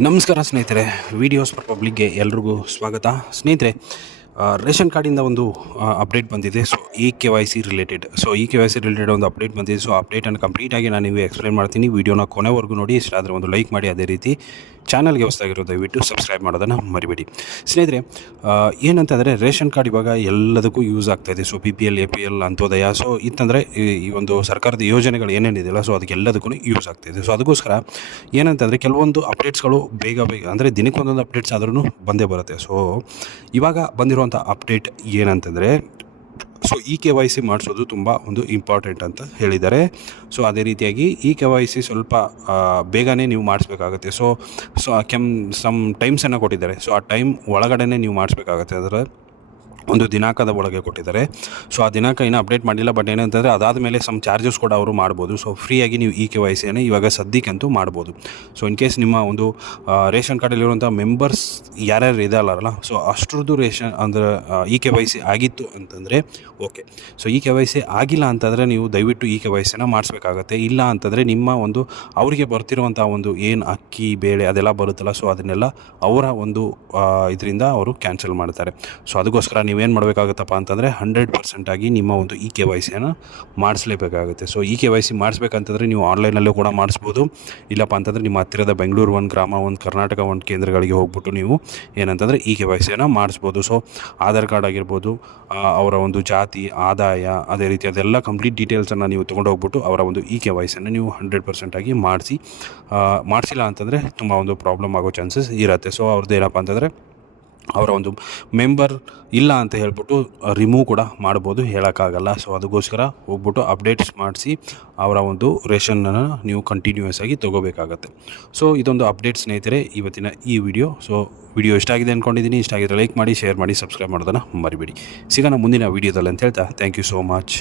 ನಮಸ್ಕಾರ ಸ್ನೇಹಿತರೆ, videos for ಪಬ್ಲಿಕ್ಗೆ ಎಲ್ರಿಗೂ ಸ್ವಾಗತ. ಸ್ನೇಹಿತರೆ, ರೇಷನ್ ಕಾರ್ಡಿಂದ ಒಂದು ಅಪ್ಡೇಟ್ ಬಂದಿದೆ. ಸೊ KYC ರಿಲೇಟೆಡ್ ಒಂದು ಅಪ್ಡೇಟ್ ಬಂದಿದೆ. ಸೊ ಅಪ್ಡೇಟನ್ನು ಕಂಪ್ಲೀಟಾಗಿ ನಾನು ನಿಮಗೆ ಎಕ್ಸ್ಪ್ಲೈನ್ ಮಾಡ್ತೀನಿ. ವೀಡಿಯೋನ ಕೊನೆವರೆಗೂ ನೋಡಿ. ಇಷ್ಟ ಆದರೆ ಒಂದು ಲೈಕ್ ಮಾಡಿ, ಅದೇ ರೀತಿ ಚಾನಲ್ಗೆ ಹೊಸದಾಗಿರೋ ದಯವಿಟ್ಟು ಸಬ್ಸ್ಕ್ರೈಬ್ ಮಾಡೋದನ್ನು ಮರಿಬೇಡಿ. ಸ್ನೇಹಿತರೆ, ಏನಂತಂದರೆ ರೇಷನ್ ಕಾರ್ಡ್ ಇವಾಗ ಎಲ್ಲದಕ್ಕೂ ಯೂಸ್ ಆಗ್ತಾಯಿದೆ. So PPL, APL, Antyodaya, so ಇತ್ತಂದರೆ ಈ ಒಂದು ಸರ್ಕಾರದ ಯೋಜನೆಗಳು ಏನೇನಿದೆಯಲ್ಲ, ಸೊ ಅದಕ್ಕೆಲ್ಲದಕ್ಕೂ ಯೂಸ್ ಆಗ್ತಾಯಿದೆ. ಸೊ ಅದಕ್ಕೋಸ್ಕರ ಏನಂತಂದರೆ ಕೆಲವೊಂದು ಅಪ್ಡೇಟ್ಸ್ಗಳು ಬೇಗ ಅಂದರೆ ದಿನಕ್ಕೊಂದೊಂದು ಅಪ್ಡೇಟ್ಸ್ ಆದ್ರೂ ಬಂದೇ ಬರುತ್ತೆ. ಸೊ ಇವಾಗ ಬಂದಿರುವಂಥ ಅಪ್ಡೇಟ್ ಏನಂತಂದರೆ, ಸೊ KYC ಮಾಡಿಸೋದು ತುಂಬ ಒಂದು ಇಂಪಾರ್ಟೆಂಟ್ ಅಂತ ಹೇಳಿದ್ದಾರೆ. ಸೊ ಅದೇ ರೀತಿಯಾಗಿ KYC ಸ್ವಲ್ಪ ಬೇಗನೆ ನೀವು ಮಾಡಿಸ್ಬೇಕಾಗುತ್ತೆ. ಸೊ ಸಮ್ ಟೈಮ್ಸನ್ನು ಕೊಟ್ಟಿದ್ದಾರೆ. ಸೊ ಆ ಟೈಮ್ ಒಳಗಡೆ ನೀವು ಮಾಡಿಸ್ಬೇಕಾಗತ್ತೆ. ಅದರ ಒಂದು ದಿನಾಂಕದ ಒಳಗೆ ಕೊಟ್ಟಿದ್ದಾರೆ. ಸೊ ಆ ದಿನಾಂಕ ಇನ್ನೂ ಅಪ್ಡೇಟ್ ಮಾಡಿಲ್ಲ. ಬಟ್ ಏನಂತಂದರೆ ಅದಾದ ಮೇಲೆ ಸಮ್ ಚಾರ್ಜಸ್ ಕೂಡ ಅವರು ಮಾಡ್ಬೋದು. ಸೊ ಫ್ರೀಯಾಗಿ ನೀವು KYCಯನ್ನು ಇವಾಗ ಸದ್ಯಕ್ಕಂತೂ ಮಾಡ್ಬೋದು. ಸೊ ಇನ್ ಕೇಸ್ ನಿಮ್ಮ ಒಂದು ರೇಷನ್ ಕಾರ್ಡಲ್ಲಿರುವಂಥ ಮೆಂಬರ್ಸ್ ಯಾರ್ಯಾರು ಇದಾರಲ್ಲ, ಸೊ ಅಷ್ಟರದ್ದು ರೇಷನ್ ಅಂದರೆ KYC ಆಗಿತ್ತು ಅಂತಂದರೆ ಓಕೆ. ಸೊ KYC ಆಗಿಲ್ಲ ಅಂತಂದರೆ ನೀವು ದಯವಿಟ್ಟು KYCನ ಮಾಡಿಸ್ಬೇಕಾಗತ್ತೆ. ಇಲ್ಲ ಅಂತಂದರೆ ನಿಮ್ಮ ಒಂದು ಅವರಿಗೆ ಬರ್ತಿರುವಂಥ ಒಂದು ಏನು ಅಕ್ಕಿ ಬೇಳೆ ಅದೆಲ್ಲ ಬರುತ್ತಲ್ಲ, ಸೊ ಅದನ್ನೆಲ್ಲ ಅವರ ಒಂದು ಇದರಿಂದ ಅವರು ಕ್ಯಾನ್ಸಲ್ ಮಾಡ್ತಾರೆ. ಸೊ ಅದಕ್ಕೋಸ್ಕರ ನೀವೇನು ಮಾಡಬೇಕಾಗುತ್ತಪ್ಪ ಅಂತಂದರೆ 100% ಆಗಿ ನಿಮ್ಮ ಒಂದು KYCಯನ್ನು ಮಾಡಿಸ್ಲೇಬೇಕಾಗುತ್ತೆ. ಸೊ KYC ಮಾಡಿಸ್ಬೇಕಂತಂದರೆ ನೀವು ಆನ್ಲೈನಲ್ಲೂ ಕೂಡ ಮಾಡಿಸ್ಬೋದು. ಇಲ್ಲಪ್ಪ ಅಂತಂದರೆ ನಿಮ್ಮ ಹತ್ತಿರದ ಬೆಂಗಳೂರು 1 ಗ್ರಾಮ 1 ಕರ್ನಾಟಕ 1 ಕೇಂದ್ರಗಳಿಗೆ ಹೋಗ್ಬಿಟ್ಟು ನೀವು ಏನಂತಂದರೆ KYCಯನ್ನು ಮಾಡಿಸ್ಬೋದು. ಸೊ ಆಧಾರ್ ಕಾರ್ಡ್ ಆಗಿರ್ಬೋದು, ಅವರ ಒಂದು ಜಾತಿ, ಆದಾಯ, ಅದೇ ರೀತಿ ಅದೆಲ್ಲ ಕಂಪ್ಲೀಟ್ ಡೀಟೇಲ್ಸನ್ನು ನೀವು ತೊಗೊಂಡೋಗ್ಬಿಟ್ಟು ಅವರ ಒಂದು KYCಯನ್ನು ನೀವು 100% ಆಗಿ ಮಾಡಿಸಿಲ್ಲ ಅಂತಂದರೆ ತುಂಬ ಒಂದು ಪ್ರಾಬ್ಲಮ್ ಆಗೋ ಚಾನ್ಸಸ್ ಇರುತ್ತೆ. ಸೊ ಅವ್ರದ್ದು ಏನಪ್ಪ ಅಂತಂದರೆ ಅವರ ಒಂದು ಮೆಂಬರ್ ಇಲ್ಲ ಅಂತ ಹೇಳ್ಬಿಟ್ಟು ರಿಮೂವ್ ಕೂಡ ಮಾಡ್ಬೋದು, ಹೇಳೋಕ್ಕಾಗಲ್ಲ. ಸೊ ಅದಕ್ಕೋಸ್ಕರ ಹೋಗ್ಬಿಟ್ಟು ಅಪ್ಡೇಟ್ಸ್ ಮಾಡಿಸಿ ಅವರ ಒಂದು ರೇಷನ್ನನ್ನು ನೀವು ಕಂಟಿನ್ಯೂಯಸ್ ಆಗಿ ತೊಗೋಬೇಕಾಗತ್ತೆ. ಸೊ ಇದೊಂದು ಅಪ್ಡೇಟ್ ಸ್ನೇಹಿತರೆ ಇವತ್ತಿನ ಈ ವಿಡಿಯೋ. ಸೊ ವಿಡಿಯೋ ಇಷ್ಟ ಆಗಿದೆ ಅಂದ್ಕೊಂಡಿದ್ದೀನಿ. ಇಷ್ಟ ಆಗಿದ್ರೆ ಲೈಕ್ ಮಾಡಿ, ಶೇರ್ ಮಾಡಿ, ಸಬ್ಸ್ಕ್ರೈಬ್ ಮಾಡೋದನ್ನು ಮರಿಬೇಡಿ. ಸಿಗೋಣ ಮುಂದಿನ ವೀಡಿಯೋದಲ್ಲಿ ಅಂತ ಹೇಳ್ತಾ ಥ್ಯಾಂಕ್ ಯು ಸೋ ಮಚ್.